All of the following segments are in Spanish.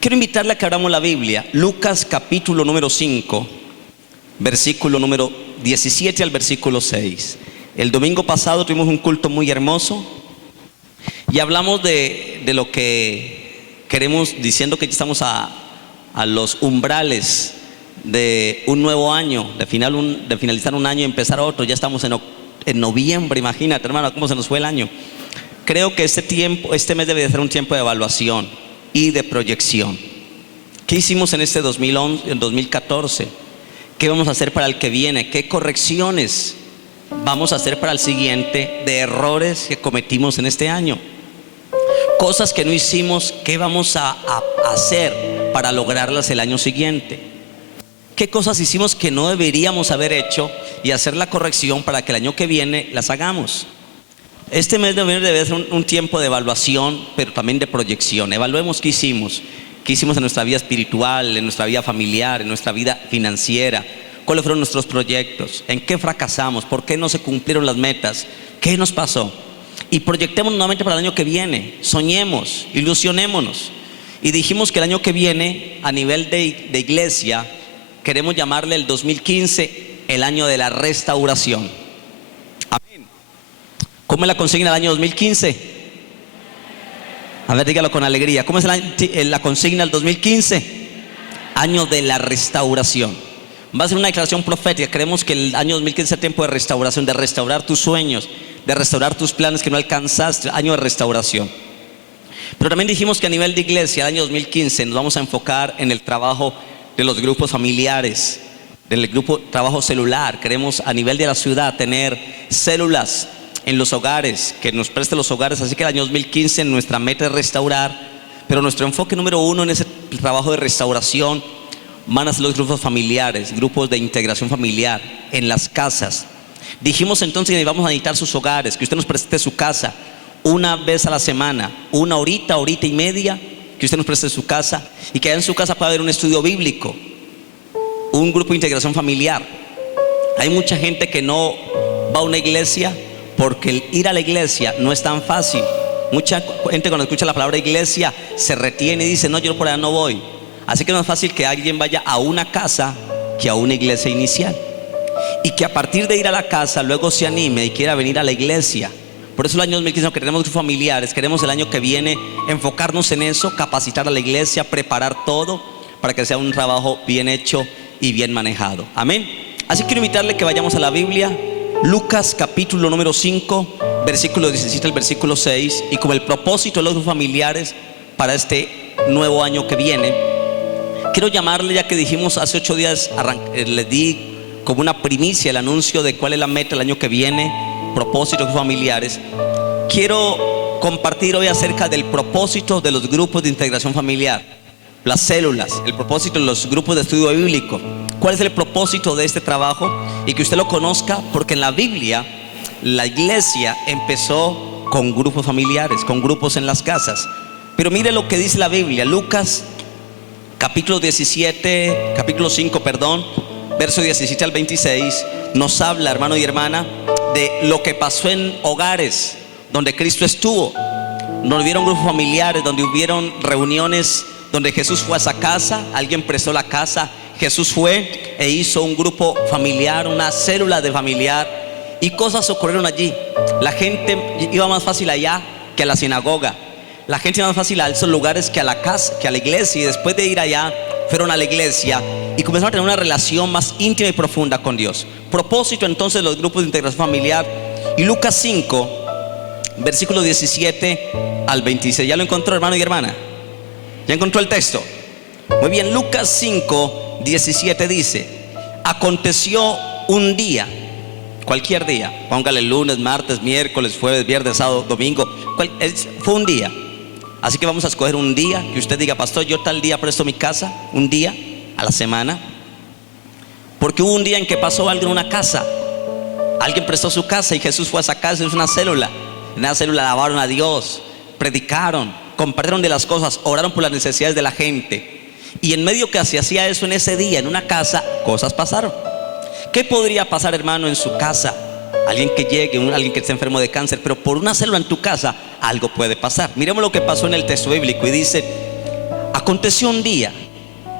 Quiero invitarle a que abramos la Biblia, Lucas capítulo número 5, versículo número 17 al versículo 6. El domingo pasado tuvimos un culto muy hermoso y hablamos de lo que queremos, diciendo que estamos a los umbrales de un nuevo año, de finalizar un año y empezar otro. Ya estamos en noviembre, imagínate, hermano, cómo se nos fue el año. Creo que este mes debe de ser un tiempo de evaluación y de proyección. ¿Qué hicimos en este 2011, en 2014? ¿Qué vamos a hacer para el que viene? ¿Qué correcciones vamos a hacer para el siguiente de errores que cometimos en este año? Cosas que no hicimos, ¿qué vamos a hacer para lograrlas el año siguiente? ¿Qué cosas hicimos que no deberíamos haber hecho y hacer la corrección para que el año que viene las hagamos? Este mes de noviembre debe ser un tiempo de evaluación, pero también de proyección. Evaluemos qué hicimos en nuestra vida espiritual, en nuestra vida familiar, en nuestra vida financiera. ¿Cuáles fueron nuestros proyectos? ¿En qué fracasamos? ¿Por qué no se cumplieron las metas? ¿Qué nos pasó? Y proyectemos nuevamente para el año que viene. Soñemos, ilusionémonos. Y dijimos que el año que viene, a nivel de iglesia, queremos llamarle el 2015 el año de la restauración. Amén. ¿Cómo es la consigna del año 2015? A ver, dígalo con alegría. ¿Cómo es la consigna del 2015? Año de la restauración. Va a ser una declaración profética. Creemos que el año 2015 es tiempo de restauración, de restaurar tus sueños, de restaurar tus planes que no alcanzaste. Año de restauración. Pero también dijimos que a nivel de iglesia, el año 2015 nos vamos a enfocar en el trabajo de los grupos familiares, del grupo trabajo celular. Queremos a nivel de la ciudad tener células en los hogares, que nos preste los hogares. Así que el año 2015 nuestra meta es restaurar, pero nuestro enfoque número uno en ese trabajo de restauración van a ser los grupos familiares, grupos de integración familiar en las casas. Dijimos entonces que vamos a necesitar sus hogares, que usted nos preste su casa una vez a la semana, una horita y media, que usted nos preste su casa, y que allá en su casa pueda haber un estudio bíblico, un grupo de integración familiar. Hay mucha gente que no va a una iglesia porque el ir a la iglesia no es tan fácil. Mucha gente cuando escucha la palabra iglesia se retiene y dice: no, yo por allá no voy. Así que no es fácil que alguien vaya a una casa que a una iglesia inicial, y que a partir de ir a la casa luego se anime y quiera venir a la iglesia. Por eso el año 2015 que tenemos grupos familiares, queremos el año que viene enfocarnos en eso, capacitar a la iglesia, preparar todo para que sea un trabajo bien hecho y bien manejado. Amén. Así que quiero invitarle que vayamos a la Biblia, Lucas capítulo número 5, versículo 17 al versículo 6. Y como el propósito de los grupos familiares para este nuevo año que viene, quiero llamarle, ya que dijimos hace 8 días, le di como una primicia el anuncio de cuál es la meta del año que viene, propósitos familiares. Quiero compartir hoy acerca del propósito de los grupos de integración familiar, las células, el propósito de los grupos de estudio bíblico. ¿Cuál es el propósito de este trabajo? Y que usted lo conozca, porque en la Biblia la iglesia empezó con grupos familiares, con grupos en las casas. Pero mire lo que dice la Biblia, Lucas capítulo 5, verso 17 al 26, nos habla, hermano y hermana, de lo que pasó en hogares donde Cristo estuvo, donde hubieron grupos familiares, donde hubieron reuniones, donde Jesús fue a esa casa, alguien prestó la casa, Jesús fue e hizo un grupo familiar, una célula de familiar, y cosas ocurrieron allí. La gente iba más fácil allá que a la sinagoga, la gente iba más fácil a esos lugares que a la casa, que a la iglesia, y después de ir allá fueron a la iglesia y comenzaron a tener una relación más íntima y profunda con Dios. Propósito entonces de los grupos de integración familiar. Y Lucas 5, versículo 17 al 26. ¿Ya lo encontró, hermano y hermana? ¿Ya encontró el texto? Muy bien, Lucas 5, 17 dice: aconteció un día, cualquier día, póngale lunes, martes, miércoles, jueves, viernes, sábado, domingo, fue un día. Así que vamos a escoger un día que usted diga: pastor, yo tal día presto mi casa, un día a la semana. Porque hubo un día en que pasó algo en una casa, alguien prestó su casa y Jesús fue a esa casa. Es una célula. En esa célula alabaron a Dios, predicaron, compartieron de las cosas, oraron por las necesidades de la gente. Y en medio que se hacía eso en ese día, en una casa, cosas pasaron. ¿Qué podría pasar, hermano, en su casa? Alguien que llegue, alguien que esté enfermo de cáncer, pero por una célula en tu casa algo puede pasar. Miremos lo que pasó en el texto bíblico y dice: Aconteció un día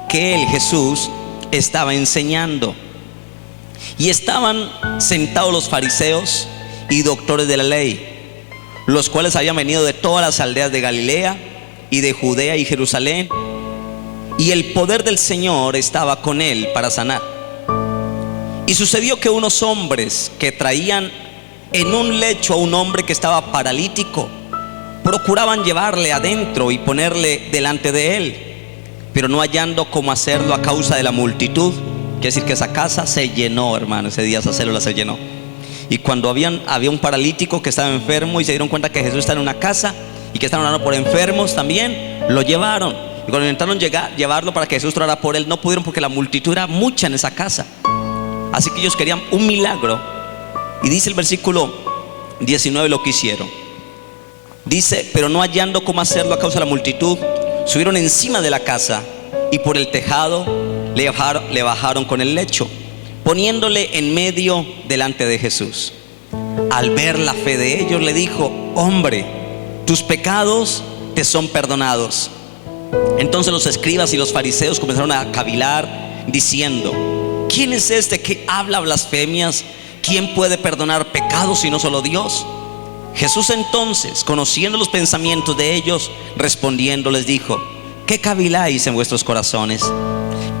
que él, Jesús, estaba enseñando y estaban sentados los fariseos y doctores de la ley, los cuales habían venido de todas las aldeas de Galilea y de Judea y Jerusalén, y el poder del Señor estaba con él para sanar. Y sucedió que unos hombres que traían en un lecho a un hombre que estaba paralítico, procuraban llevarle adentro y ponerle delante de él, pero no hallando cómo hacerlo a causa de la multitud. Quiere decir que esa casa se llenó, hermano. Ese día esa célula se llenó. Y cuando había un paralítico que estaba enfermo y se dieron cuenta que Jesús estaba en una casa y que estaban orando por enfermos también, lo llevaron. Y cuando intentaron llevarlo para que Jesús orara por él, no pudieron porque la multitud era mucha en esa casa. Así que ellos querían un milagro. Y dice el versículo 19 lo que hicieron. Dice, pero no hallando cómo hacerlo a causa de la multitud, subieron encima de la casa y por el tejado le bajaron con el lecho, poniéndole en medio delante de Jesús. Al ver la fe de ellos, le dijo: hombre, tus pecados te son perdonados. Entonces los escribas y los fariseos comenzaron a cavilar, diciendo: ¿quién es este que habla blasfemias? ¿Quién puede perdonar pecados sino solo Dios? Jesús entonces, conociendo los pensamientos de ellos, respondiendo les dijo: ¿qué caviláis en vuestros corazones?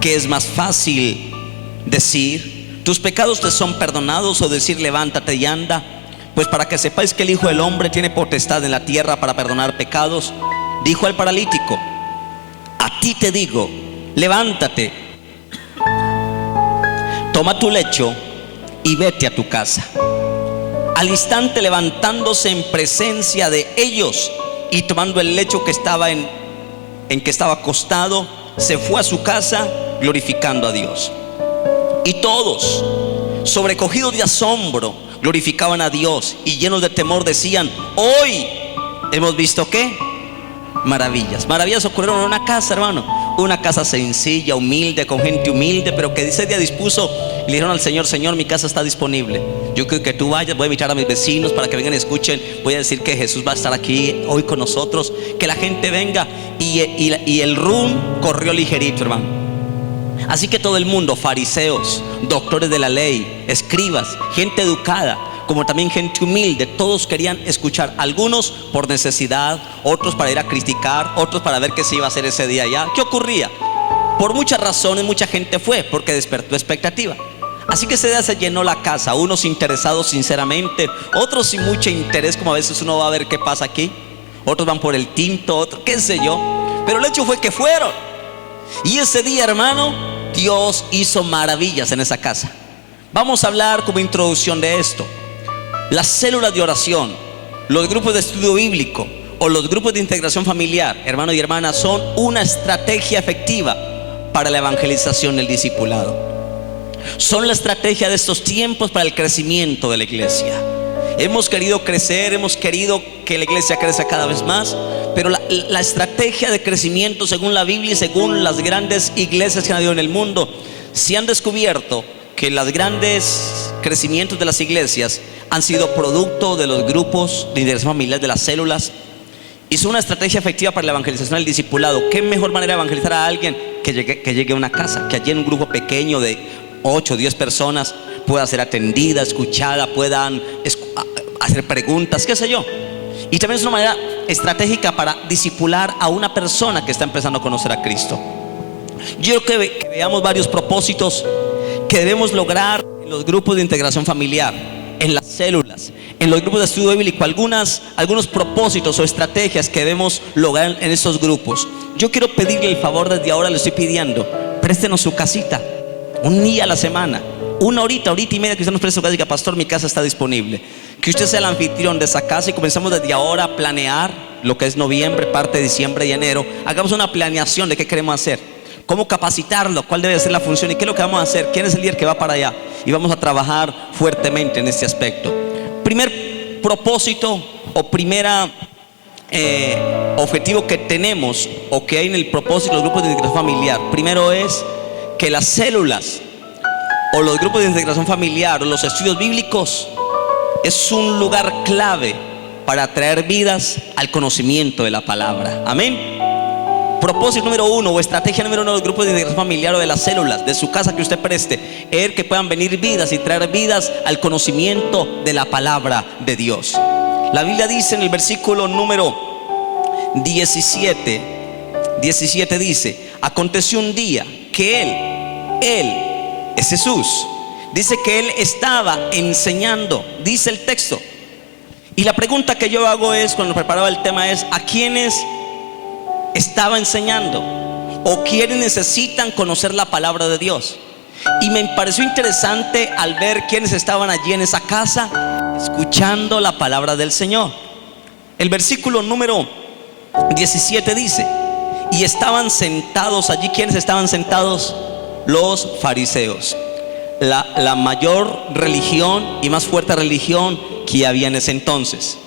¿Qué es más fácil decir: tus pecados te son perdonados, o decir: levántate y anda? Pues para que sepáis que el Hijo del Hombre tiene potestad en la tierra para perdonar pecados. Dijo al paralítico: a ti te digo, levántate, toma tu lecho y vete a tu casa. Al instante, levantándose en presencia de ellos y tomando el lecho que estaba en que estaba acostado, se fue a su casa glorificando a Dios. Y todos, sobrecogidos de asombro, glorificaban a Dios, y llenos de temor decían: hoy hemos visto ¿qué? Maravillas. Maravillas ocurrieron en una casa, hermano. Una casa sencilla, humilde, con gente humilde, pero que ese día dispuso y le dijeron al Señor: Señor, mi casa está disponible. Yo creo que tú vayas, voy a invitar a mis vecinos para que vengan y escuchen. Voy a decir que Jesús va a estar aquí hoy con nosotros. Que la gente venga. Y el rum corrió ligerito, hermano. Así que todo el mundo, fariseos, doctores de la ley, escribas, gente educada, como también gente humilde, todos querían escuchar. Algunos por necesidad, otros para ir a criticar, otros para ver qué se iba a hacer ese día allá. ¿Qué ocurría? Por muchas razones mucha gente fue, porque despertó expectativa. Así que ese día se llenó la casa, unos interesados sinceramente, otros sin mucho interés, como a veces uno va a ver qué pasa aquí. Otros van por el tinto, otros qué sé yo. Pero el hecho fue que fueron. Y ese día, hermano, Dios hizo maravillas en esa casa. Vamos a hablar como introducción de esto. Las células de oración, los grupos de estudio bíblico o los grupos de integración familiar, hermanos y hermanas, son una estrategia efectiva para la evangelización del discipulado. Son la estrategia de estos tiempos para el crecimiento de la iglesia. Hemos querido crecer, hemos querido que la iglesia crezca cada vez más, pero la estrategia de crecimiento, según la Biblia y según las grandes iglesias que han habido en el mundo, se han descubierto que los grandes crecimientos de las iglesias han sido producto de los grupos de integración familiar, de las células. Y es una estrategia efectiva para la evangelización del discipulado. ¿Qué mejor manera de evangelizar a alguien que llegue a una casa? Que allí en un grupo pequeño de 8 o 10 personas pueda ser atendida, escuchada, puedan hacer preguntas, qué sé yo. Y también es una manera estratégica para discipular a una persona que está empezando a conocer a Cristo. Yo creo que veamos varios propósitos que debemos lograr en los grupos de integración familiar, en las células, en los grupos de estudio bíblico, algunos propósitos o estrategias que debemos lograr en estos grupos. Yo quiero pedirle el favor, desde ahora le estoy pidiendo, préstenos su casita, un día a la semana, una horita y media, que usted nos preste su casa y diga: pastor, mi casa está disponible. Que usted sea el anfitrión de esa casa y comenzamos desde ahora a planear lo que es noviembre, parte de diciembre y enero. Hagamos una planeación de qué queremos hacer, cómo capacitarlo, cuál debe ser la función y qué es lo que vamos a hacer, quién es el líder que va para allá. Y vamos a trabajar fuertemente en este aspecto. Primer propósito o primera objetivo que tenemos o que hay en el propósito de los grupos de integración familiar, primero es que las células o los grupos de integración familiar o los estudios bíblicos es un lugar clave para traer vidas al conocimiento de la palabra. Amén. Propósito número 1 o estrategia número 1 del grupo de integración familiar o de las células, de su casa que usted preste, es que puedan venir vidas y traer vidas al conocimiento de la palabra de Dios. La Biblia dice en el versículo número 17 dice: aconteció un día que Él es Jesús. Dice que Él estaba enseñando, dice el texto. Y la pregunta que yo hago es, cuando preparaba el tema, es: ¿a quiénes estaba enseñando? ¿O quiénes necesitan conocer la palabra de Dios? Y me pareció interesante al ver quiénes estaban allí en esa casa escuchando la palabra del Señor. El versículo número 17 dice: y estaban sentados allí. ¿Quiénes estaban sentados? Los fariseos, la mayor religión y más fuerte religión que había en ese entonces.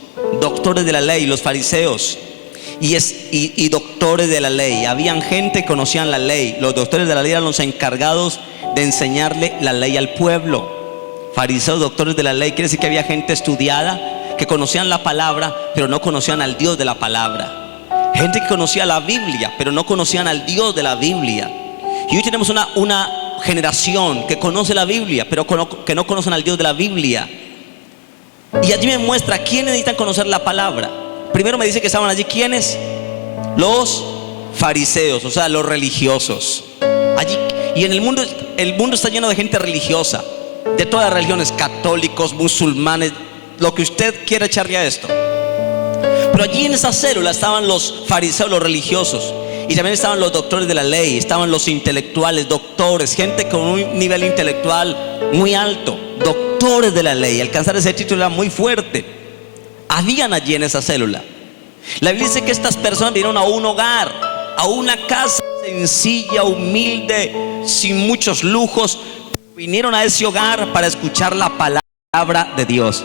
Doctores de la ley, los fariseos y doctores de la ley. Habían gente que conocían la ley. Los doctores de la ley eran los encargados de enseñarle la ley al pueblo. Fariseos, doctores de la ley, quiere decir que había gente estudiada que conocían la palabra, pero no conocían al Dios de la palabra. Gente que conocía la Biblia, pero no conocían al Dios de la Biblia. Y hoy tenemos una generación que conoce la Biblia, pero que no conocen al Dios de la Biblia. Y allí me muestra quiénes necesitan conocer la palabra. Primero me dice que estaban allí, ¿quiénes? Los fariseos, o sea, los religiosos. Allí, y en el mundo está lleno de gente religiosa, de todas las religiones, católicos, musulmanes, lo que usted quiera echarle a esto. Pero allí en esa célula estaban los fariseos, los religiosos, y también estaban los doctores de la ley, estaban los intelectuales, doctores, gente con un nivel intelectual muy alto, doctores de la ley. Alcanzar ese título era muy fuerte. Habían allí en esa célula. La Biblia dice que estas personas vinieron a un hogar, a una casa sencilla, humilde, sin muchos lujos. Vinieron a ese hogar para escuchar la palabra de Dios.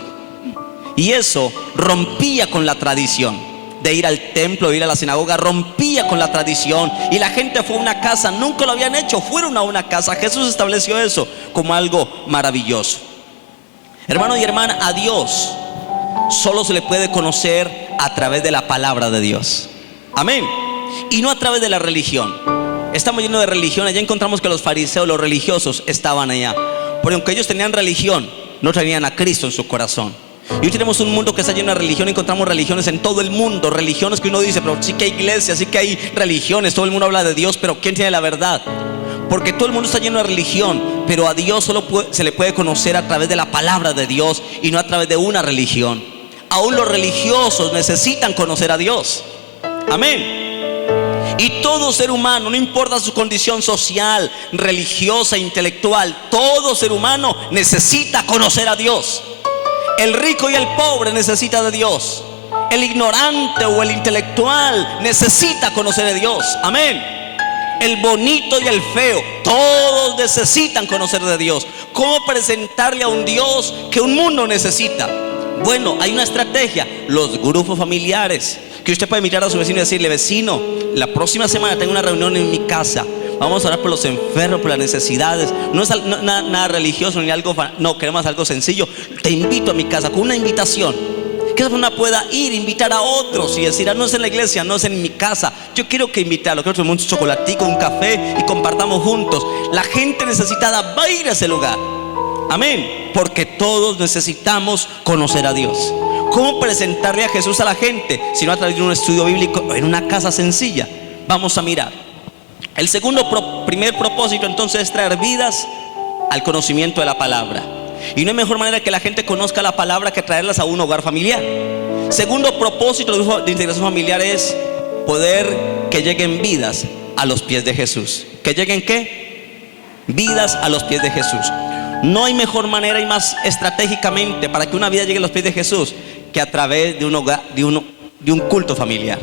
Y eso rompía con la tradición de ir al templo, de ir a la sinagoga. Rompía con la tradición. Y la gente fue a una casa, nunca lo habían hecho, fueron a una casa. Jesús estableció eso como algo maravilloso. Hermano y hermana, a Dios solo se le puede conocer a través de la palabra de Dios. Amén. Y no a través de la religión. Estamos llenos de religión. Allá encontramos que los fariseos, los religiosos, estaban allá. Porque aunque ellos tenían religión, no tenían a Cristo en su corazón. Y hoy tenemos un mundo que está lleno de religión. Encontramos religiones en todo el mundo. Religiones que uno dice, pero sí que hay iglesias, sí que hay religiones. Todo el mundo habla de Dios, pero ¿quién tiene la verdad? Porque todo el mundo está lleno de religión, pero a Dios solo se le puede conocer a través de la palabra de Dios y no a través de una religión. Aún los religiosos necesitan conocer a Dios. Amén. Y todo ser humano, no importa su condición social, religiosa, intelectual, todo ser humano necesita conocer a Dios. El rico y el pobre necesita de Dios. El ignorante o el intelectual necesita conocer a Dios. Amén. El bonito y el feo, todos necesitan conocer de Dios. ¿Cómo presentarle a un Dios que un mundo necesita? Bueno, hay una estrategia: los grupos familiares. Que usted puede mirar a su vecino y decirle: vecino, la próxima semana tengo una reunión en mi casa. Vamos a orar por los enfermos, por las necesidades. No es nada religioso ni algo, no, queremos algo sencillo. Te invito a mi casa con una invitación. Que esa persona pueda ir, invitar a otros y decir: no es en la iglesia, no es en mi casa. Yo quiero que invitarlo, quiero tomar un chocolatico, un café y compartamos juntos. La gente necesitada va a ir a ese lugar. Amén. Porque todos necesitamos conocer a Dios. ¿Cómo presentarle a Jesús a la gente? Si no a través de un estudio bíblico en una casa sencilla. Vamos a mirar. El primer propósito entonces es traer vidas al conocimiento de la palabra. Y no hay mejor manera que la gente conozca la palabra que traerlas a un hogar familiar. Segundo propósito de integración familiar es poder que lleguen vidas a los pies de Jesús. ¿Que lleguen qué? Vidas a los pies de Jesús. No hay mejor manera y más estratégicamente para que una vida llegue a los pies de Jesús que a través de un hogar, de un culto familiar.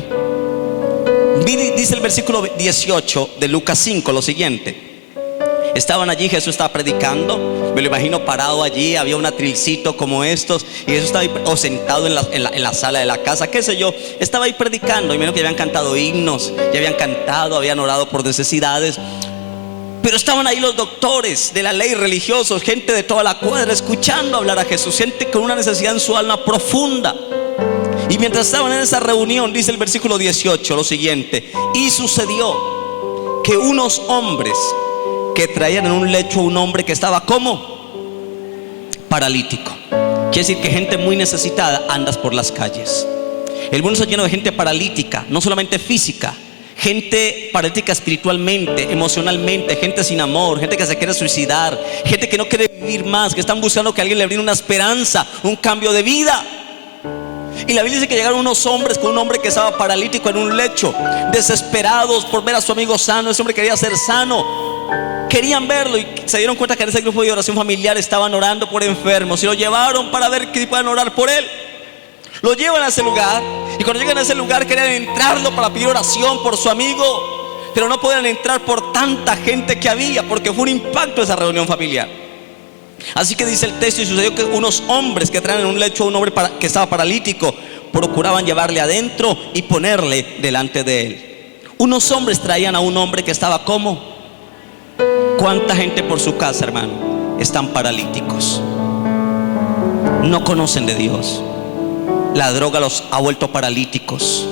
Dice el versículo 18 de Lucas 5 lo siguiente. Estaban allí, Jesús estaba predicando. Me lo imagino parado allí, había un atrilcito como estos, y Jesús estaba ahí, o sentado en la sala de la casa, qué sé yo. Estaba ahí predicando, y menos que habían cantado himnos, ya habían cantado, habían orado por necesidades. Pero estaban ahí los doctores de la ley, religiosos, gente de toda la cuadra, escuchando hablar a Jesús, gente con una necesidad en su alma profunda. Y mientras estaban en esa reunión, dice el versículo 18 lo siguiente: y sucedió que unos hombres que traían en un lecho a un hombre que estaba como paralítico. Quiere decir que gente muy necesitada andas por las calles. El mundo está lleno de gente paralítica, no solamente física, gente paralítica espiritualmente, emocionalmente, gente sin amor, gente que se quiere suicidar, gente que no quiere vivir más, que están buscando que alguien le brinde una esperanza, un cambio de vida. Y la Biblia dice que llegaron unos hombres con un hombre que estaba paralítico en un lecho, desesperados por ver a su amigo sano. Ese hombre quería ser sano, querían verlo, y se dieron cuenta que en ese grupo de oración familiar estaban orando por enfermos, y lo llevaron para ver que puedan orar por él. Lo llevan a ese lugar, y cuando llegan a ese lugar querían entrarlo para pedir oración por su amigo, pero no podían entrar por tanta gente que había, porque fue un impacto esa reunión familiar. Así que dice el texto: y sucedió que unos hombres que traían en un lecho a un hombre que estaba paralítico procuraban llevarle adentro y ponerle delante de él. Unos hombres traían a un hombre que estaba como. ¿Cuánta gente por su casa, hermano, están paralíticos? No conocen de Dios. La droga los ha vuelto paralíticos,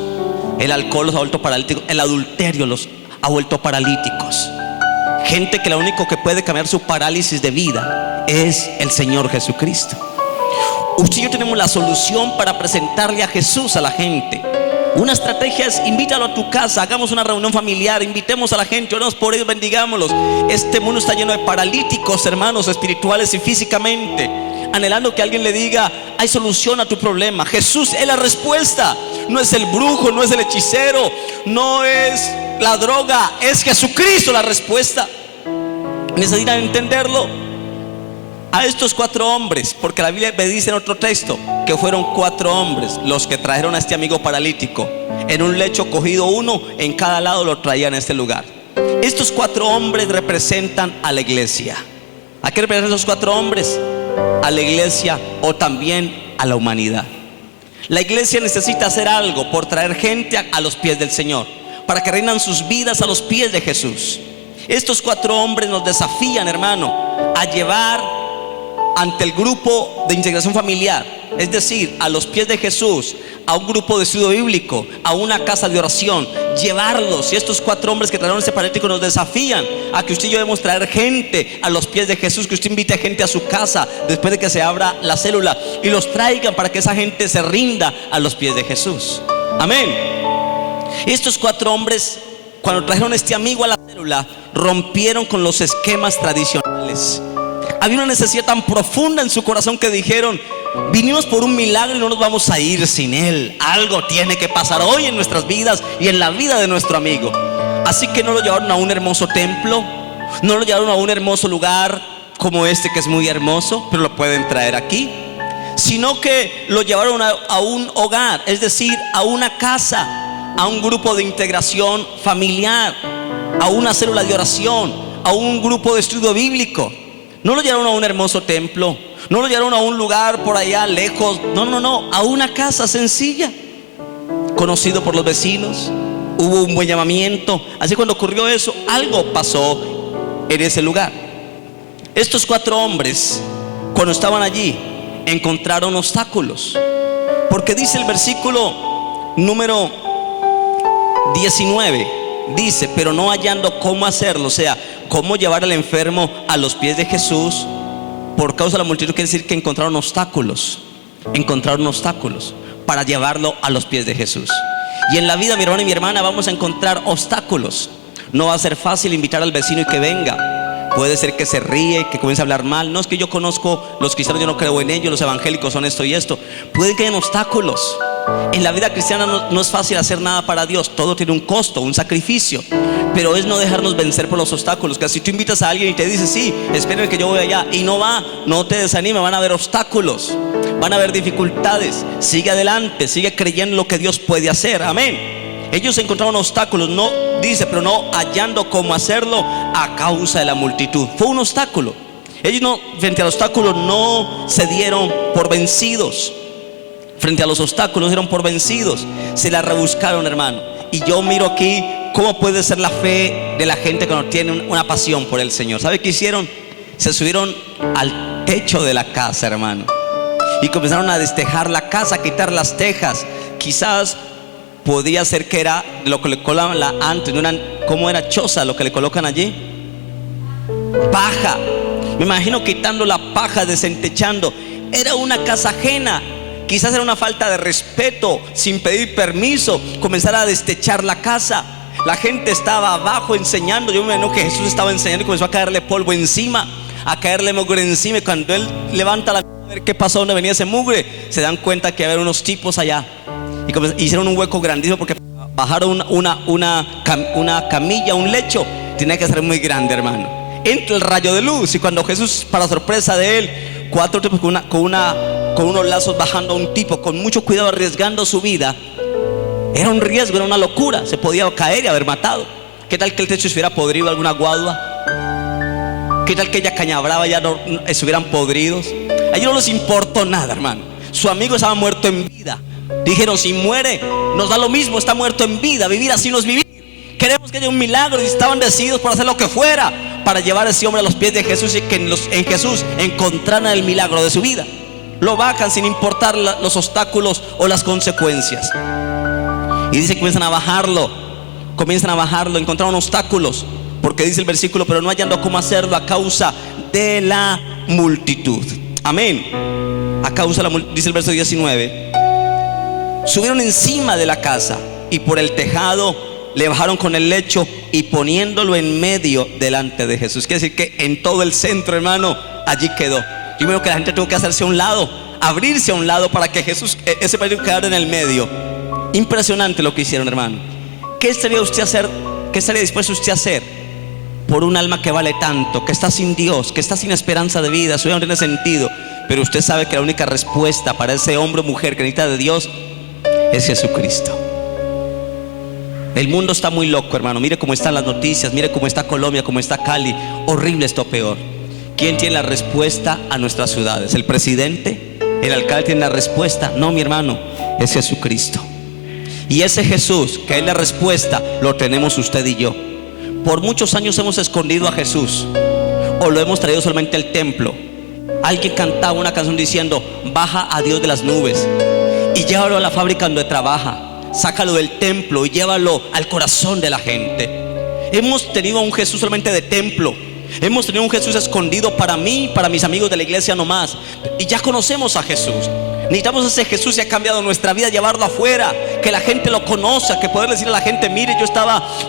el alcohol los ha vuelto paralíticos, el adulterio los ha vuelto paralíticos. Gente que lo único que puede cambiar su parálisis de vida es el Señor Jesucristo. Usted y yo tenemos la solución para presentarle a Jesús a la gente. Una estrategia es: invítalo a tu casa, hagamos una reunión familiar, invitemos a la gente, oremos por ellos, bendigámoslos. Este mundo está lleno de paralíticos, hermanos, espirituales y físicamente, anhelando que alguien le diga: hay solución a tu problema. Jesús es la respuesta. No es el brujo, no es el hechicero, no es la droga, es Jesucristo la respuesta. Necesitan entenderlo. A estos 4 hombres, porque la Biblia me dice en otro texto que fueron 4 hombres los que trajeron a este amigo paralítico. En un lecho cogido uno en cada lado lo traían a este lugar. Estos 4 hombres representan a la iglesia. ¿A qué representan esos 4 hombres? A la iglesia, o también a la humanidad. La iglesia necesita hacer algo por traer gente a los pies del Señor, para que reinan sus vidas a los pies de Jesús. Estos 4 hombres nos desafían, hermano, a llevar ante el grupo de integración familiar, es decir, a los pies de Jesús, a un grupo de estudio bíblico, a una casa de oración, llevarlos. Y estos 4 hombres que trajeron este paralítico nos desafían a que usted y yo debemos traer gente a los pies de Jesús, que usted invite a gente a su casa después de que se abra la célula, y los traigan para que esa gente se rinda a los pies de Jesús. Amén. Estos 4 hombres, cuando trajeron a este amigo a la célula, rompieron con los esquemas tradicionales. Había una necesidad tan profunda en su corazón que dijeron: vinimos por un milagro y no nos vamos a ir sin él. Algo tiene que pasar hoy en nuestras vidas y en la vida de nuestro amigo. Así que no lo llevaron a un hermoso templo, no lo llevaron a un hermoso lugar como este, que es muy hermoso, pero lo pueden traer aquí, sino que lo llevaron a un hogar, es decir, a una casa, a un grupo de integración familiar, a una célula de oración, a un grupo de estudio bíblico. No lo llevaron a un hermoso templo, no lo llevaron a un lugar por allá lejos, no, a una casa sencilla, conocido por los vecinos. Hubo un buen llamamiento. Así, cuando ocurrió eso, algo pasó en ese lugar. Estos 4 hombres, cuando estaban allí, encontraron obstáculos, porque dice el versículo número 19, dice: pero no hallando cómo hacerlo, o sea, cómo llevar al enfermo a los pies de Jesús por causa de la multitud. Quiere decir que encontraron obstáculos para llevarlo a los pies de Jesús. Y en la vida, mi hermano y mi hermana, vamos a encontrar obstáculos. No va a ser fácil invitar al vecino y que venga. Puede ser que se ríe, que comience a hablar mal. No, es que yo conozco los cristianos, yo no creo en ellos, los evangélicos son esto y esto. Puede que hayan obstáculos. En la vida cristiana no es fácil hacer nada para Dios. Todo tiene un costo, un sacrificio. Pero es no dejarnos vencer por los obstáculos. Que si tú invitas a alguien y te dice: sí, esperen que yo voy allá, y no va, no te desanimes. Van a haber obstáculos, van a haber dificultades. Sigue adelante, sigue creyendo en lo que Dios puede hacer. Amén. Ellos encontraron obstáculos, no dice, pero no hallando cómo hacerlo a causa de la multitud. Fue un obstáculo. Ellos no, frente al obstáculo, no se dieron por vencidos. Frente a los obstáculos dieron por vencidos, se la rebuscaron, hermano. Y yo miro aquí cómo puede ser la fe de la gente cuando tiene una pasión por el Señor. ¿Sabe qué hicieron? Se subieron al techo de la casa, hermano, y comenzaron a destejar la casa, a quitar las tejas, quizás podía ser que era lo que le colocaban antes, no eran, ¿cómo era? Choza, lo que le colocan allí, paja. Me imagino quitando la paja, desentechando. Era una casa ajena. Quizás era una falta de respeto, sin pedir permiso, comenzar a destechar la casa. La gente estaba abajo enseñando. Yo me imagino que Jesús estaba enseñando y comenzó a caerle polvo encima, a caerle mugre encima. Y cuando él levanta la a ver qué pasó, dónde venía ese mugre, se dan cuenta que había unos tipos allá. Y hicieron un hueco grandísimo, porque bajaron una camilla, un lecho. Tenía que ser muy grande, hermano. Entra el rayo de luz, y cuando Jesús, para sorpresa de él, 4 tipos con unos lazos bajando a un tipo con mucho cuidado, arriesgando su vida. Era un riesgo, era una locura. Se podía caer y haber matado. ¿Qué tal que el techo se hubiera podrido, alguna guadua? ¿Qué tal que ella cañabraba ya no estuvieran podridos? A ellos no les importó nada, hermano. Su amigo estaba muerto en vida. Dijeron, si muere, nos da lo mismo, está muerto en vida. Vivir así no es vivir. Queremos que haya un milagro. Y estaban decididos por hacer lo que fuera para llevar a ese hombre a los pies de Jesús, y que en Jesús encontraran el milagro de su vida. Lo bajan sin importar los obstáculos o las consecuencias. Y dice que comienzan a bajarlo, encontraron obstáculos, porque dice el versículo, pero no hallando cómo hacerlo a causa de la multitud. Amén. A causa de la multitud, dice el verso 19. Subieron encima de la casa y por el tejado le bajaron con el lecho, y poniéndolo en medio delante de Jesús. Quiere decir que en todo el centro, hermano, allí quedó. Yo veo que la gente tuvo que hacerse a un lado, abrirse a un lado, para que Jesús, ese país, quedara en el medio. Impresionante lo que hicieron, hermano. ¿Qué estaría usted a hacer? ¿Qué estaría dispuesto usted a hacer por un alma que vale tanto, que está sin Dios, que está sin esperanza de vida? Su vida no tiene sentido, pero usted sabe que la única respuesta para ese hombre o mujer que necesita de Dios es Jesucristo. El mundo está muy loco, hermano. Mire cómo están las noticias, mire cómo está Colombia, cómo está Cali. Horrible, esto peor. ¿Quién tiene la respuesta a nuestras ciudades? ¿El presidente? ¿El alcalde tiene la respuesta? No, mi hermano, es Jesucristo. Y ese Jesús, que es la respuesta, lo tenemos usted y yo. Por muchos años hemos escondido a Jesús, o lo hemos traído solamente al templo. Alguien cantaba una canción diciendo, baja a Dios de las nubes y llévalo a la fábrica donde trabaja. Sácalo del templo y llévalo al corazón de la gente. Hemos tenido a un Jesús solamente de templo. Hemos tenido un Jesús escondido para mí, para mis amigos de la iglesia nomás. Y ya conocemos a Jesús. Necesitamos ese Jesús que ha cambiado nuestra vida, llevarlo afuera, que la gente lo conozca, que poder decirle a la gente, mire,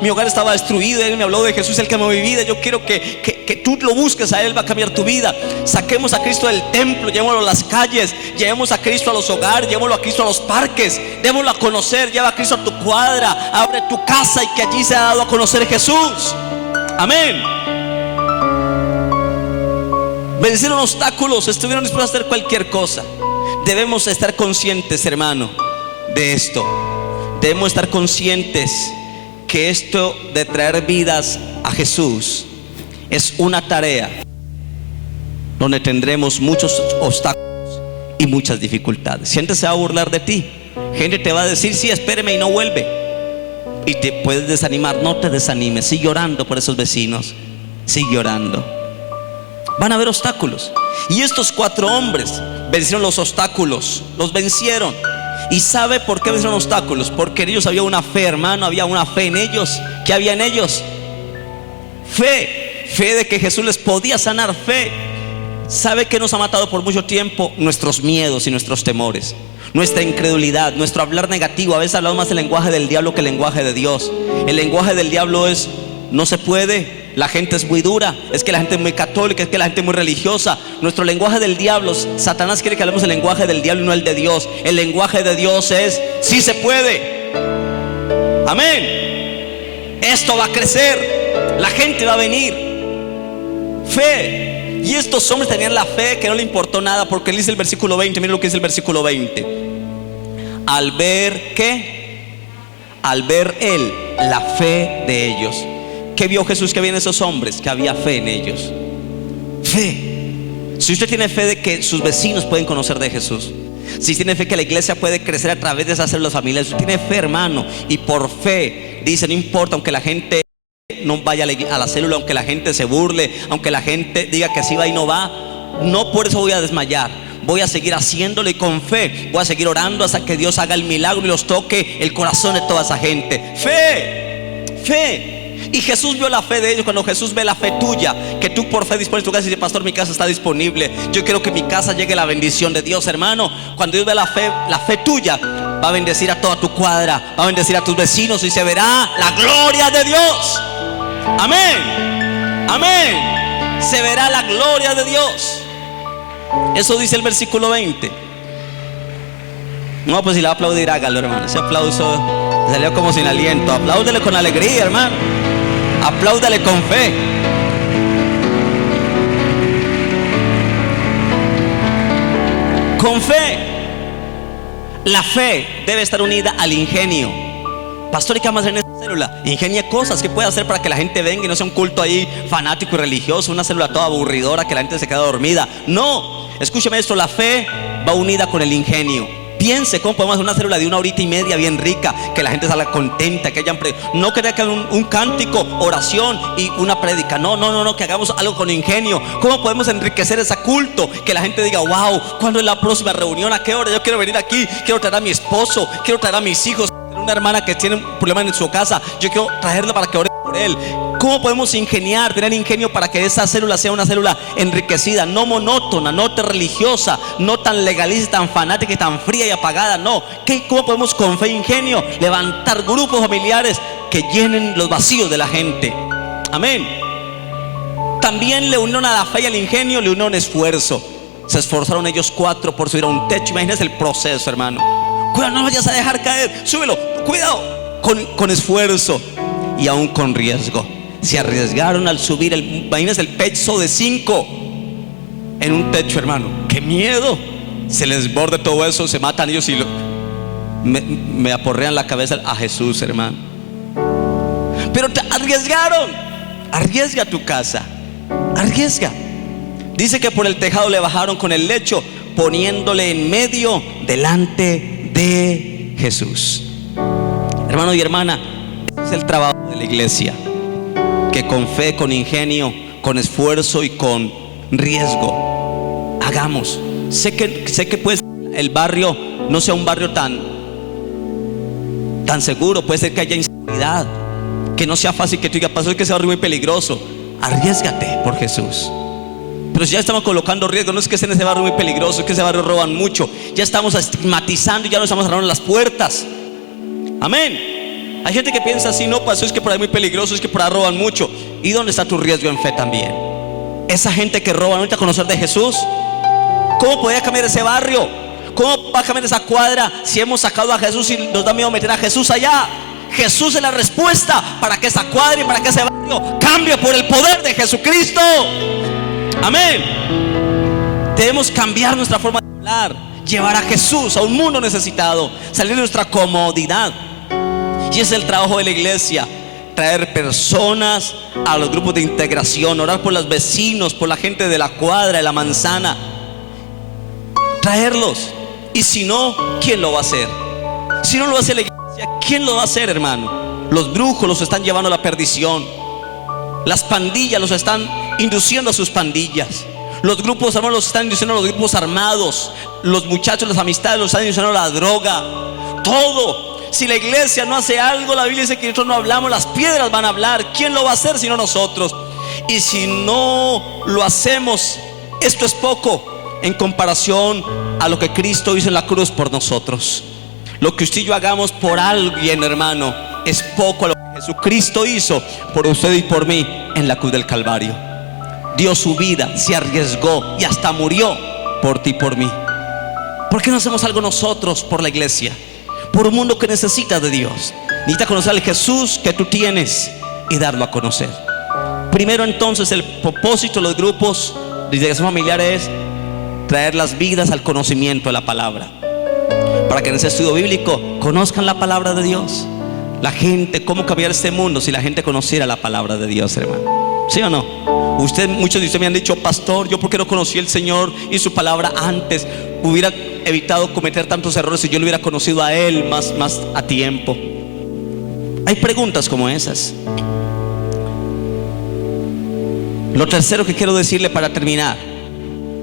mi hogar estaba destruido, Él me habló de Jesús, el que amó mi vida. Yo quiero que tú lo busques a Él, va a cambiar tu vida. Saquemos a Cristo del templo, llevémoslo a las calles, llevemos a Cristo a los hogares, llevémoslo a Cristo a los parques, démoslo a conocer. Lleva a Cristo a tu cuadra, abre tu casa y que allí se ha dado a conocer Jesús. Amén. Vencieron obstáculos, estuvieron dispuestos a hacer cualquier cosa. Debemos estar conscientes, hermano, de esto. Debemos estar conscientes que esto de traer vidas a Jesús es una tarea donde tendremos muchos obstáculos y muchas dificultades. Gente se va a burlar de ti, gente te va a decir, sí, espéreme, y no vuelve. Y te puedes desanimar. No te desanimes, sigue orando por esos vecinos, sigue orando. Van a haber obstáculos. Y estos 4 hombres vencieron los obstáculos, los vencieron. ¿Y sabe por qué vencieron obstáculos? Porque en ellos había una fe, hermano, había una fe en ellos. ¿Qué había en ellos? Fe de que Jesús les podía sanar, fe. ¿Sabe qué nos ha matado por mucho tiempo? Nuestros miedos y nuestros temores, nuestra incredulidad, nuestro hablar negativo. A veces hablamos más el lenguaje del diablo que el lenguaje de Dios. El lenguaje del diablo es, no se puede, la gente es muy dura, es que la gente es muy católica, es que la gente es muy religiosa. Nuestro lenguaje del diablo, Satanás quiere que hablemos el lenguaje del diablo y no el de Dios. El lenguaje de Dios es, sí se puede. Amén. Esto va a crecer, la gente va a venir. Fe. Y estos hombres tenían la fe que no le importó nada, porque dice el versículo 20, miren lo que dice el versículo 20. Al ver, ¿qué? Al ver él la fe de ellos. ¿Qué vio Jesús que había en esos hombres? Que había fe en ellos. Fe. Si usted tiene fe de que sus vecinos pueden conocer de Jesús, si tiene fe que la iglesia puede crecer a través de esas células familiares, si usted tiene fe, hermano, y por fe dice, no importa, aunque la gente no vaya a la célula, aunque la gente se burle, aunque la gente diga que sí va y no va, no por eso voy a desmayar, voy a seguir haciéndolo y con fe voy a seguir orando hasta que Dios haga el milagro y los toque el corazón de toda esa gente. Fe, fe. Y Jesús vio la fe de ellos. Cuando Jesús ve la fe tuya, que tú por fe dispones tu casa y dices: pastor, mi casa está disponible, yo quiero que mi casa llegue la bendición de Dios, hermano. Cuando Dios ve la fe tuya, va a bendecir a toda tu cuadra, va a bendecir a tus vecinos y se verá la gloria de Dios. Amén, amén. Se verá la gloria de Dios. Eso dice el versículo 20. No, pues si le va a aplaudir, hágalo, hermano. Ese aplauso salió como sin aliento. Apláudele con alegría, hermano. Apláudale con fe. Con fe. La fe debe estar unida al ingenio. Pastor, ¿y qué vamos a hacer en esta célula? Ingenia cosas que puede hacer para que la gente venga y no sea un culto ahí fanático y religioso, una célula toda aburridora que la gente se queda dormida. No, escúcheme esto, la fe va unida con el ingenio. Piense cómo podemos hacer una célula de 1 horita y media bien rica, que la gente salga contenta, que hayan no que haya un cántico, oración y una prédica. No, que hagamos algo con ingenio. ¿Cómo podemos enriquecer ese culto? Que la gente diga: wow, ¿cuándo es la próxima reunión? ¿A qué hora? Yo quiero venir aquí, quiero traer a mi esposo, quiero traer a mis hijos. Una hermana que tiene un problema en su casa, yo quiero traerla para que ore por él. ¿Cómo podemos ingeniar, tener ingenio para que esa célula sea una célula enriquecida, no monótona, no tan religiosa, no tan legalista, tan fanática y tan fría y apagada? No. ¿Cómo podemos con fe e ingenio levantar grupos familiares que llenen los vacíos de la gente? Amén. También le unieron a la fe y al ingenio, le unieron esfuerzo. Se esforzaron ellos 4 por subir a un techo. Imagínense el proceso, hermano. Cuidado, no vayas a dejar caer, súbelo, cuidado, con esfuerzo y aún con riesgo. Se arriesgaron al subir imagínense el peso de 5 en un techo, hermano. ¡Qué miedo! Se les borde todo eso, se matan ellos y me aporrean la cabeza a Jesús, hermano. Pero te arriesgaron. Arriesga tu casa, arriesga. Dice que por el tejado le bajaron con el lecho, poniéndole en medio delante de Jesús. Hermano y hermana, este es el trabajo de la iglesia, que con fe, con ingenio, con esfuerzo y con riesgo hagamos. Sé que pues el barrio no sea un barrio tan seguro. Puede ser que haya inseguridad, que no sea fácil, que tú digas: pastor, es que ese barrio es muy peligroso. Arriésgate por Jesús. Pero si ya estamos colocando riesgo, no es que esté en ese barrio muy peligroso, es que ese barrio roban mucho, ya estamos estigmatizando y ya no estamos cerrando las puertas. Amén. Hay gente que piensa así: no, pastor, es que por ahí es muy peligroso, es que por ahí roban mucho. ¿Y dónde está tu riesgo en fe también? Esa gente que roba, ¿no necesita conocer de Jesús? ¿Cómo podría cambiar ese barrio? ¿Cómo va a cambiar esa cuadra si hemos sacado a Jesús y nos da miedo meter a Jesús allá? Jesús es la respuesta para que esa cuadra y para que ese barrio cambie por el poder de Jesucristo. Amén. Debemos cambiar nuestra forma de hablar, llevar a Jesús a un mundo necesitado, salir de nuestra comodidad. Y es el trabajo de la iglesia: traer personas a los grupos de integración, orar por los vecinos, por la gente de la cuadra, de la manzana, traerlos. Y si no, ¿quién lo va a hacer? Si no lo hace la iglesia, ¿quién lo va a hacer, hermano? Los brujos los están llevando a la perdición. Las pandillas los están induciendo a sus pandillas. Los grupos armados los están induciendo a los grupos armados. Los muchachos, las amistades los están induciendo a la droga. Todo. Si la iglesia no hace algo, la Biblia dice que nosotros no hablamos, las piedras van a hablar. ¿Quién lo va a hacer sino nosotros? Y si no lo hacemos, esto es poco en comparación a lo que Cristo hizo en la cruz por nosotros. Lo que usted y yo hagamos por alguien, hermano, es poco a lo que Jesucristo hizo por usted y por mí en la cruz del Calvario. Dio su vida, se arriesgó y hasta murió por ti y por mí. ¿Por qué no hacemos algo nosotros por la iglesia? Por un mundo que necesita de Dios. Necesita conocer al Jesús que tú tienes y darlo a conocer. Primero, entonces, el propósito de los grupos de integración familiar es traer las vidas al conocimiento de la palabra, para que en ese estudio bíblico conozcan la palabra de Dios. La gente, ¿cómo cambiar este mundo si la gente conociera la palabra de Dios, hermano? ¿Sí o no? Muchos de ustedes me han dicho: pastor, yo porque no conocí el Señor y su palabra antes, hubiera evitado cometer tantos errores si yo lo hubiera conocido a Él más a tiempo. Hay preguntas como esas. Lo tercero que quiero decirle para terminar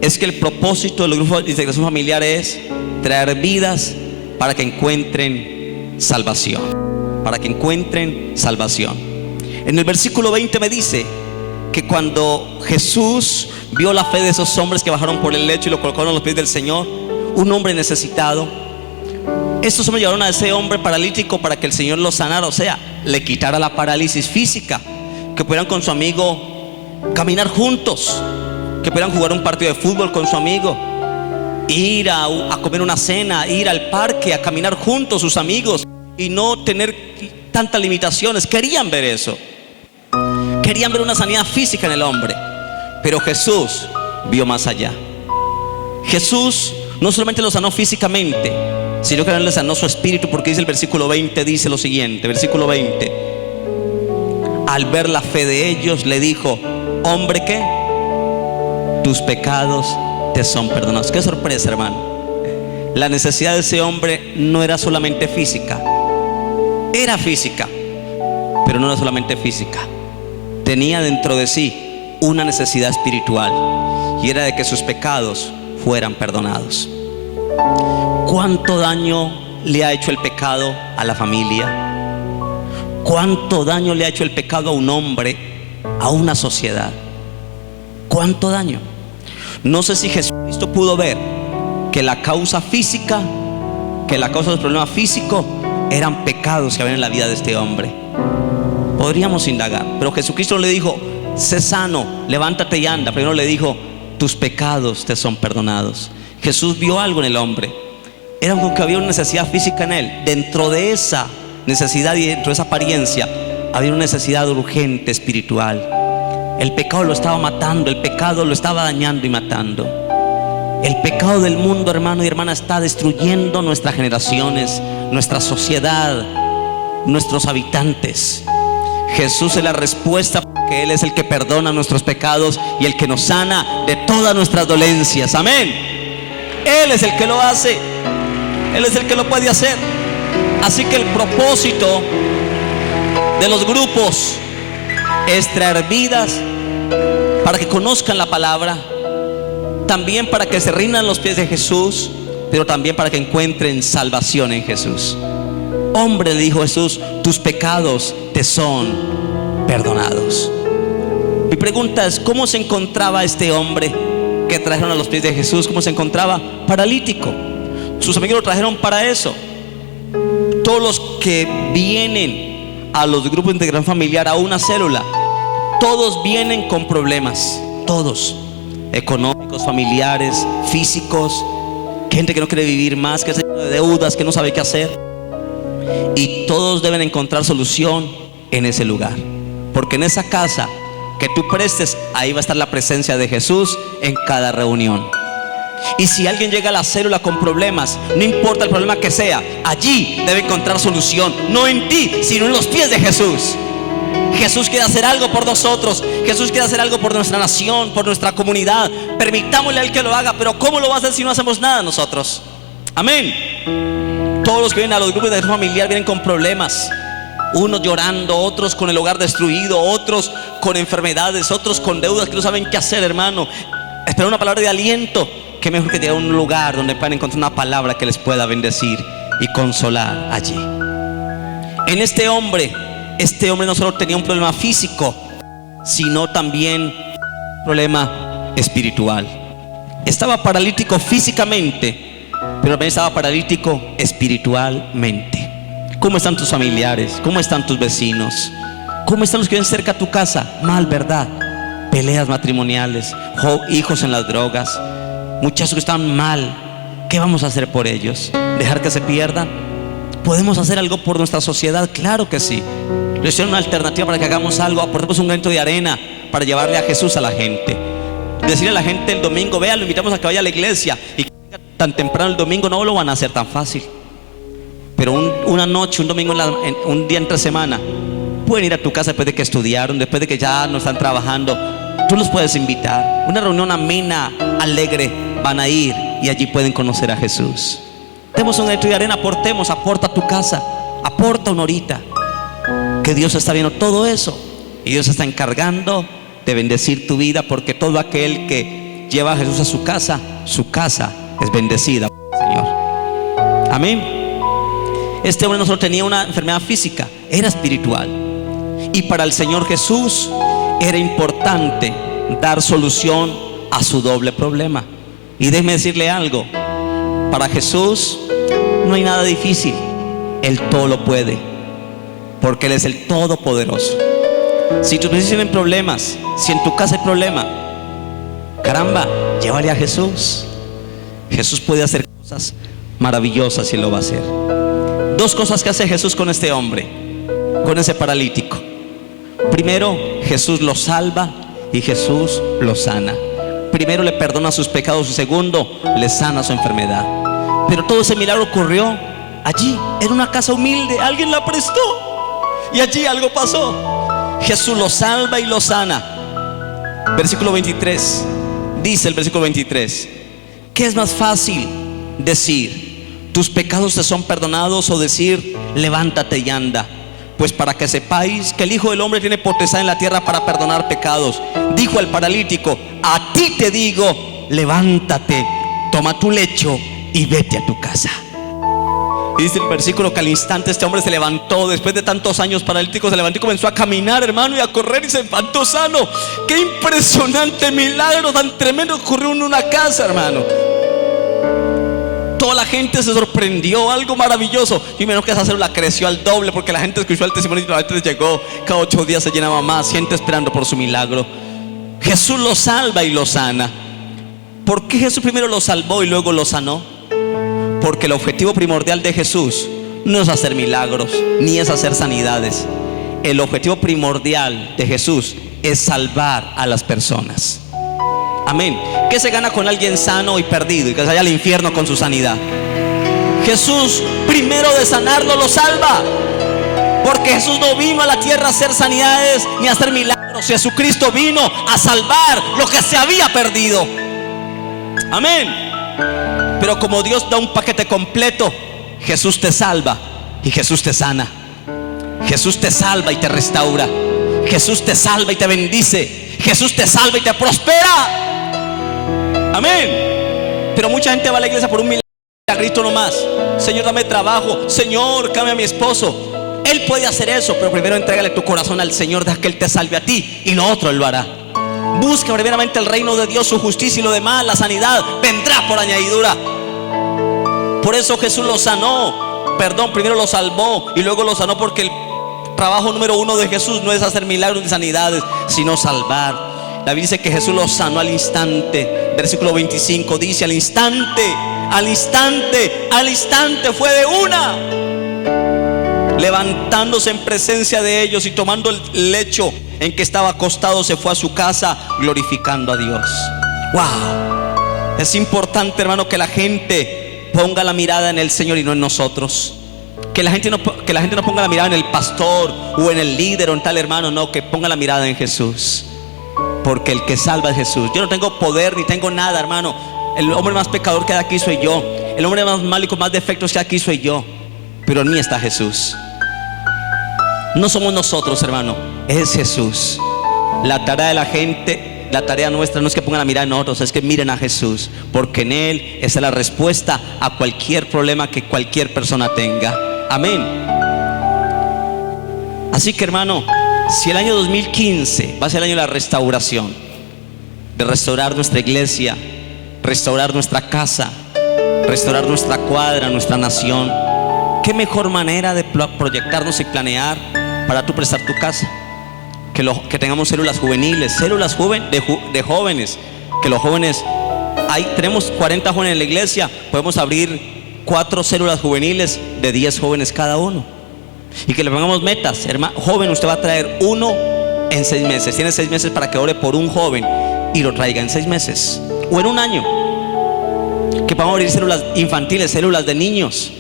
es que el propósito de los grupos de integración familiar es traer vidas para que encuentren salvación. Para que encuentren salvación. En el versículo 20 me dice que cuando Jesús vio la fe de esos hombres que bajaron por el lecho y lo colocaron a los pies del Señor, un hombre necesitado, estos hombres llevaron a ese hombre paralítico para que el Señor lo sanara, o sea, le quitara la parálisis física, que pudieran con su amigo caminar juntos, que pudieran jugar un partido de fútbol con su amigo, ir a comer una cena, ir al parque, a caminar juntos sus amigos y no tener tantas limitaciones. Querían ver eso, querían ver una sanidad física en el hombre, pero Jesús vio más allá. Jesús no solamente lo sanó físicamente, sino que también le sanó su espíritu, porque dice el versículo 20, dice lo siguiente, versículo 20: al ver la fe de ellos, le dijo: hombre, ¿qué? Tus pecados te son perdonados. Qué sorpresa, hermano. La necesidad de ese hombre no era solamente física, era física, pero no era solamente física. Tenía dentro de sí una necesidad espiritual, y era de que sus pecados fueran perdonados. ¿Cuánto daño le ha hecho el pecado a la familia? ¿Cuánto daño le ha hecho el pecado a un hombre, a una sociedad? ¿Cuánto daño? No sé si Jesucristo pudo ver que la causa física, que la causa del problema físico eran pecados que habían en la vida de este hombre. Podríamos indagar, pero Jesucristo le dijo: sé sano, levántate y anda. Primero le dijo: tus pecados te son perdonados. Jesús vio algo en el hombre. Era como que había una necesidad física en él. Dentro de esa necesidad y dentro de esa apariencia había una necesidad urgente espiritual. El pecado lo estaba matando, el pecado lo estaba dañando y matando. El pecado del mundo, hermano y hermana, está destruyendo nuestras generaciones, nuestra sociedad, nuestros habitantes. Jesús es la respuesta, porque Él es el que perdona nuestros pecados y el que nos sana de todas nuestras dolencias. Amén. Él es el que lo hace, Él es el que lo puede hacer. Así que el propósito de los grupos es traer vidas para que conozcan la palabra, también para que se rindan los pies de Jesús, pero también para que encuentren salvación en Jesús. Hombre, le dijo Jesús, tus pecados te son perdonados. Mi pregunta es: ¿cómo se encontraba este hombre que trajeron a los pies de Jesús? ¿Cómo se encontraba? Paralítico. Sus amigos lo trajeron para eso. Todos los que vienen a los grupos de integración familiar, a una célula, todos vienen con problemas, todos, económicos, familiares, físicos, gente que no quiere vivir más, que está lleno de deudas, que no sabe qué hacer, y todos deben encontrar solución en ese lugar, porque en esa casa que tú prestes, ahí va a estar la presencia de Jesús en cada reunión. Y si alguien llega a la célula con problemas, no importa el problema que sea, allí debe encontrar solución, no en ti, sino en los pies de Jesús. Jesús quiere hacer algo por nosotros. Jesús quiere hacer algo por nuestra nación, por nuestra comunidad. Permitámosle a Él que lo haga, pero ¿cómo lo va a hacer si no hacemos nada nosotros? Amén. Todos los que vienen a los grupos de familiar vienen con problemas, unos llorando, otros con el hogar destruido, otros con enfermedades, otros con deudas que no saben qué hacer, hermano. Esperan una palabra de aliento. Qué mejor que llegar a un lugar donde puedan encontrar una palabra que les pueda bendecir y consolar allí. En este hombre no solo tenía un problema físico, sino también un problema espiritual. Estaba paralítico físicamente, pero también estaba paralítico espiritualmente. ¿Cómo están tus familiares? ¿Cómo están tus vecinos? ¿Cómo están los que viven cerca a tu casa? Mal, ¿verdad? Peleas matrimoniales, hijos en las drogas, muchachos que están mal. ¿Qué vamos a hacer por ellos? ¿Dejar que se pierdan? ¿Podemos hacer algo por nuestra sociedad? Claro que sí. Les doy una alternativa para que hagamos algo. Aportemos un granito de arena para llevarle a Jesús a la gente. Decirle a la gente el domingo: vea, lo invitamos a que vaya a la iglesia. Y que venga tan temprano el domingo, no lo van a hacer tan fácil. Pero una noche, un domingo, un día entre semana, pueden ir a tu casa después de que estudiaron, después de que ya no están trabajando. Tú los puedes invitar. Una reunión amena, alegre, van a ir y allí pueden conocer a Jesús. Demos un granito de arena, aportemos, aporta a tu casa, aporta una horita. Que Dios está viendo todo eso y Dios está encargando de bendecir tu vida, porque todo aquel que lleva a Jesús a su casa es bendecida por el Señor. Amén. Este hombre no solo tenía una enfermedad física, era espiritual. Y para el Señor Jesús era importante dar solución a su doble problema. Y déjeme decirle algo: para Jesús no hay nada difícil. Él todo lo puede, porque Él es el Todopoderoso. Si tus vecinos tienen problemas, si en tu casa hay problema, caramba, llévale a Jesús. Jesús puede hacer cosas maravillosas y Él lo va a hacer. Dos cosas que hace Jesús con este hombre, con ese paralítico. Primero, Jesús lo salva y Jesús lo sana. Primero le perdona sus pecados y segundo, le sana su enfermedad. Pero todo ese milagro ocurrió allí, en una casa humilde. Alguien la prestó y allí algo pasó. Jesús lo salva y lo sana. Versículo 23. Dice el versículo 23: ¿qué es más fácil decir, tus pecados te son perdonados, o decir, levántate y anda? Pues para que sepáis que el Hijo del Hombre tiene potestad en la tierra para perdonar pecados. Dijo al paralítico: a ti te digo, levántate, toma tu lecho y vete a tu casa. Y dice el versículo que al instante este hombre se levantó. Después de tantos años paralítico, se levantó y comenzó a caminar, hermano, y a correr, y se levantó sano. Qué impresionante milagro tan tremendo ocurrió en una casa, hermano. Toda la gente se sorprendió, algo maravilloso. Y menos que esa célula creció al doble, porque la gente escuchó el testimonio y la gente llegó. Cada 8 días se llenaba más, gente esperando por su milagro. Jesús lo salva y lo sana. ¿Por qué Jesús primero lo salvó y luego lo sanó? Porque el objetivo primordial de Jesús no es hacer milagros, ni es hacer sanidades. El objetivo primordial de Jesús es salvar a las personas. Amén. ¿Qué se gana con alguien sano y perdido y que se vaya al infierno con su sanidad? Jesús, primero de sanarlo, lo salva. Porque Jesús no vino a la tierra a hacer sanidades ni a hacer milagros. Jesucristo vino a salvar lo que se había perdido. Amén. Pero como Dios da un paquete completo, Jesús te salva y Jesús te sana. Jesús te salva y te restaura. Jesús te salva y te bendice. Jesús te salva y te prospera. Amén. Pero mucha gente va a la iglesia por un milagrito nomás. Señor, dame trabajo. Señor, cambia a mi esposo. Él puede hacer eso, pero primero entrégale tu corazón al Señor. Deja que Él te salve a ti, y lo otro Él lo hará. Busca primeramente el reino de Dios, su justicia, y lo demás, la sanidad, vendrá por añadidura. Por eso Jesús lo sanó. Primero lo salvó y luego lo sanó, porque el trabajo número 1 de Jesús no es hacer milagros ni sanidades, sino salvar. La Biblia dice que Jesús lo sanó al instante. Versículo 25 dice: al instante fue de una, levantándose en presencia de ellos y tomando el lecho en que estaba acostado, se fue a su casa glorificando a Dios. Wow. Es importante, hermano, que la gente ponga la mirada en el Señor y no en nosotros. Que la gente no ponga la mirada en el pastor o en el líder o en tal hermano. No, que ponga la mirada en Jesús. Porque el que salva es Jesús. Yo no tengo poder ni tengo nada, hermano. El hombre más pecador que hay aquí soy yo. El hombre más malo y con más defectos que hay aquí soy yo. Pero en mí está Jesús. No somos nosotros, hermano, es Jesús. La tarea de la gente, la tarea nuestra no es que pongan la mirada en nosotros, es que miren a Jesús, porque en Él es la respuesta a cualquier problema que cualquier persona tenga. Amén. Así que, hermano, si el año 2015 va a ser el año de la restauración, de restaurar nuestra iglesia, restaurar nuestra casa, restaurar nuestra cuadra, nuestra nación, qué mejor manera de proyectarnos y planear para tú prestar tu casa. Que tengamos células juveniles, de jóvenes. Que los jóvenes, tenemos 40 jóvenes en la iglesia, podemos abrir 4 células juveniles de 10 jóvenes cada uno. Y que le pongamos metas. Hermano, joven, usted va a traer uno en 6 meses. Tiene 6 meses para que ore por un joven y lo traiga en 6 meses o en un año. Que podamos abrir células infantiles, células de niños,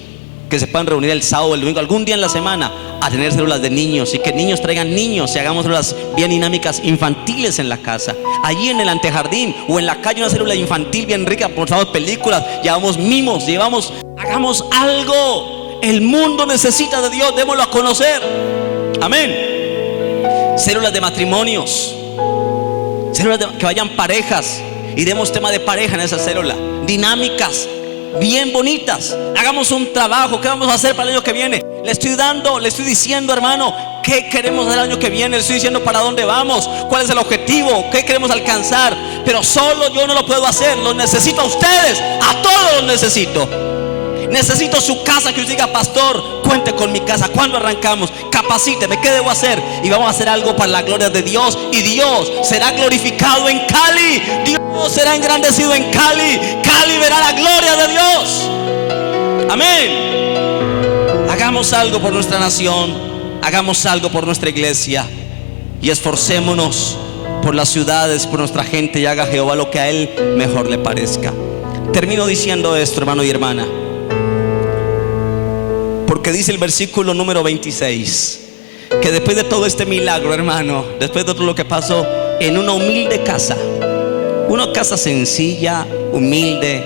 que se puedan reunir el sábado o el domingo, algún día en la semana, a tener células de niños, y que niños traigan niños y hagamos células bien dinámicas infantiles en la casa. Allí en el antejardín o en la calle, una célula infantil bien rica, mostramos películas, llevamos mimos, hagamos algo. El mundo necesita de Dios, démoslo a conocer. Amén. Células de matrimonios, que vayan parejas y demos tema de pareja en esa célula. Dinámicas bien bonitas. Hagamos un trabajo. ¿Qué vamos a hacer para el año que viene? Le estoy diciendo, hermano, qué queremos el año que viene. Le estoy diciendo para dónde vamos, cuál es el objetivo, qué queremos alcanzar. Pero solo yo no lo puedo hacer. Los necesito a ustedes, a todos los necesito. Necesito su casa, que usted diga: pastor, cuente con mi casa. ¿Cuándo arrancamos? Capacíteme, ¿qué debo hacer? Y vamos a hacer algo para la gloria de Dios. Y Dios será glorificado en Cali. Dios será engrandecido en Cali. Cali verá la gloria de Dios. Amén. Hagamos algo por nuestra nación. Hagamos algo por nuestra iglesia. Y esforcémonos por las ciudades, por nuestra gente. Y haga Jehová lo que a Él mejor le parezca. Termino diciendo esto, hermano y hermana, porque dice el versículo número 26 que después de todo este milagro, hermano, después de todo lo que pasó, en una humilde casa, una casa sencilla, humilde,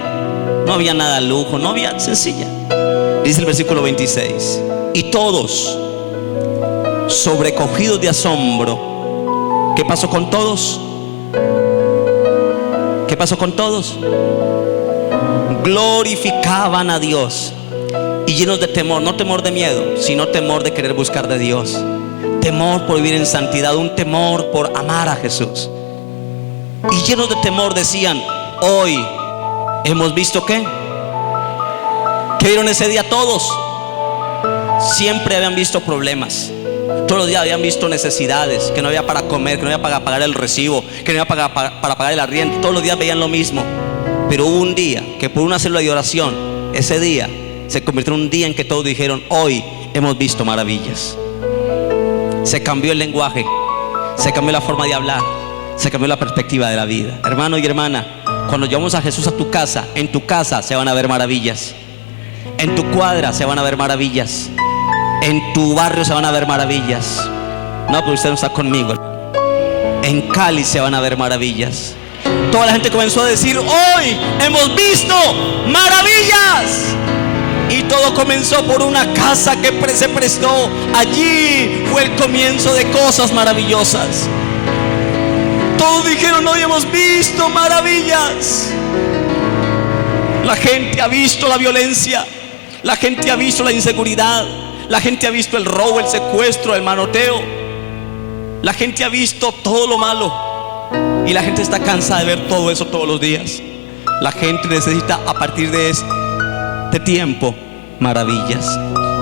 no había nada de lujo, no había, sencilla. Dice el versículo 26: y todos, sobrecogidos de asombro. ¿Qué pasó con todos? ¿Qué pasó con todos? Glorificaban a Dios. Y llenos de temor, no temor de miedo, sino temor de querer buscar de Dios. Temor por vivir en santidad, un temor por amar a Jesús. Y llenos de temor decían: hoy hemos visto ¿qué? ¿Qué vieron ese día todos? Siempre habían visto problemas. Todos los días habían visto necesidades, que no había para comer, que no había para pagar el recibo, que no había para pagar el arriendo. Todos los días veían lo mismo. Pero hubo un día que por una célula de oración, ese día se convirtió en un día en que todos dijeron: hoy hemos visto maravillas. Se cambió el lenguaje, se cambió la forma de hablar, se cambió la perspectiva de la vida. Hermano y hermana, cuando llevamos a Jesús a tu casa, en tu casa se van a ver maravillas. En tu cuadra se van a ver maravillas. En tu barrio se van a ver maravillas. No, pero usted no está conmigo. En Cali se van a ver maravillas. Toda la gente comenzó a decir: hoy hemos visto maravillas. Y todo comenzó por una casa que se prestó. Allí fue el comienzo de cosas maravillosas. Todos dijeron: hoy hemos visto maravillas. La gente ha visto la violencia, la gente ha visto la inseguridad, la gente ha visto el robo, el secuestro, el manoteo. La gente ha visto todo lo malo. Y la gente está cansada de ver todo eso todos los días. La gente necesita, a partir de este tiempo, maravillas.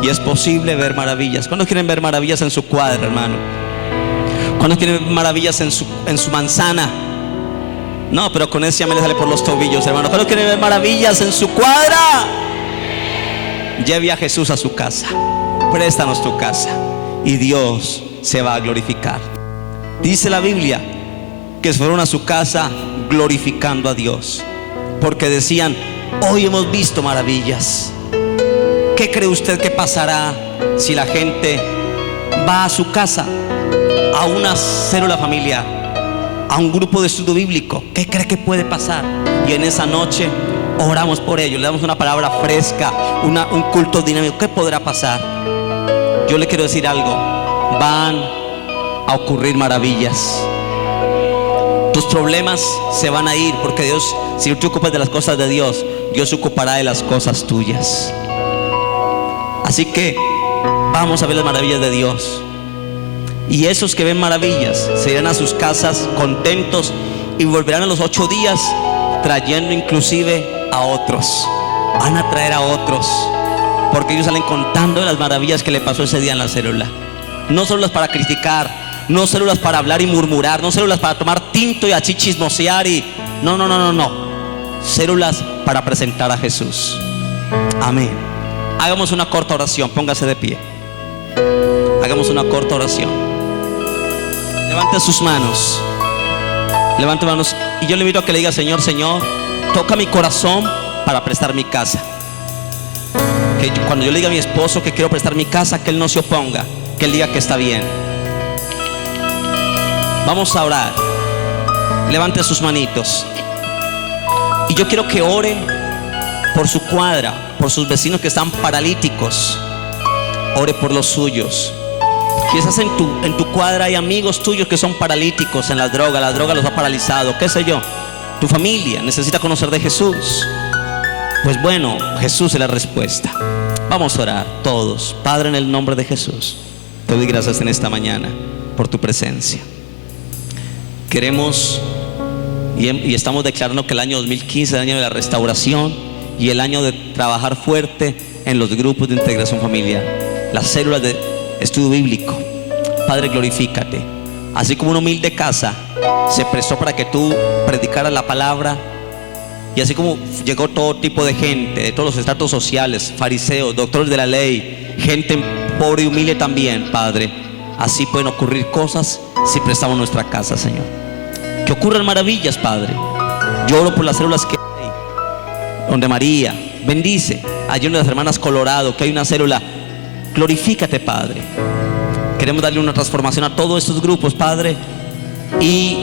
Y es posible ver maravillas. ¿Cuántos quieren ver maravillas en su cuadra, hermano? ¿Cuántos quieren ver maravillas en su manzana? No, pero con ese ya me le sale por los tobillos, hermano. ¿Cuántos quieren ver maravillas en su cuadra? Lleve a Jesús a su casa. Préstanos tu casa y Dios se va a glorificar. Dice la Biblia que fueron a su casa glorificando a Dios, porque decían: hoy hemos visto maravillas. ¿Qué cree usted que pasará si la gente va a su casa, a una célula familiar, a un grupo de estudio bíblico? ¿Qué cree que puede pasar? Y en esa noche oramos por ellos, le damos una palabra fresca, un culto dinámico. ¿Qué podrá pasar? Yo le quiero decir algo: van a ocurrir maravillas. Tus problemas se van a ir, porque Dios, si tú te ocupas de las cosas de Dios, Dios se ocupará de las cosas tuyas. Así que vamos a ver las maravillas de Dios. Y esos que ven maravillas se irán a sus casas contentos y volverán a los 8 días trayendo inclusive a otros. Van a traer a otros, porque ellos salen contando de las maravillas que le pasó ese día en la célula. No células para criticar, no células para hablar y murmurar, no células para tomar tinto y así chismosear y no. Células para presentar a Jesús. Amén. Hagamos una corta oración, póngase de pie. Hagamos una corta oración. Levante sus manos. Levante manos. Y yo le invito a que le diga: Señor, toca mi corazón para prestar mi casa. Que cuando yo le diga a mi esposo que quiero prestar mi casa, que él no se oponga, que él diga que está bien. Vamos a orar. Levante sus manitos. Y yo quiero que ore por su cuadra, por sus vecinos que están paralíticos. Ore por los suyos. Quizás en tu cuadra hay amigos tuyos que son paralíticos en la droga los ha paralizado, qué sé yo. Tu familia necesita conocer de Jesús. Pues bueno, Jesús es la respuesta. Vamos a orar todos. Padre, en el nombre de Jesús, te doy gracias en esta mañana por tu presencia. Queremos y estamos declarando que el año 2015 es el año de la restauración y el año de trabajar fuerte en los grupos de integración familiar, las células de estudio bíblico. Padre, glorifícate. Así como una humilde casa se prestó para que tú predicaras la palabra, y así como llegó todo tipo de gente, de todos los estratos sociales, fariseos, doctores de la ley, gente pobre y humilde también, Padre, así pueden ocurrir cosas si prestamos nuestra casa, Señor. Que ocurran maravillas, Padre. Yo oro por las células que hay, donde María bendice, allí donde las hermanas Colorado, que hay una célula. Glorifícate, Padre. Queremos darle una transformación a todos estos grupos, Padre, y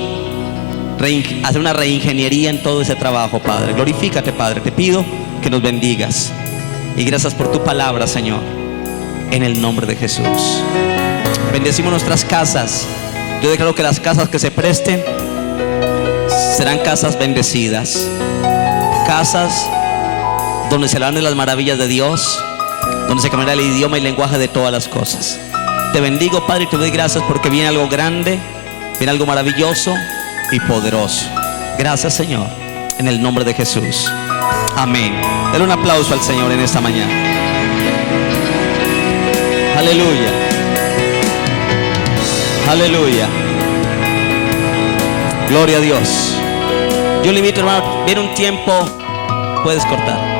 hacer una reingeniería en todo ese trabajo, Padre. Glorifícate, Padre. Te pido que nos bendigas. Y gracias por tu palabra, Señor. En el nombre de Jesús. Bendecimos nuestras casas. Yo declaro que las casas que se presten serán casas bendecidas. Casas donde se hablan de las maravillas de Dios, donde se cambiará el idioma y lenguaje de todas las cosas. Te bendigo, Padre, y te doy gracias porque viene algo grande, viene algo maravilloso y poderoso. Gracias, Señor, en el nombre de Jesús. Amén. Dale un aplauso al Señor en esta mañana. Aleluya. Aleluya. Gloria a Dios. Yo le invito, hermano, viene un tiempo, puedes cortar.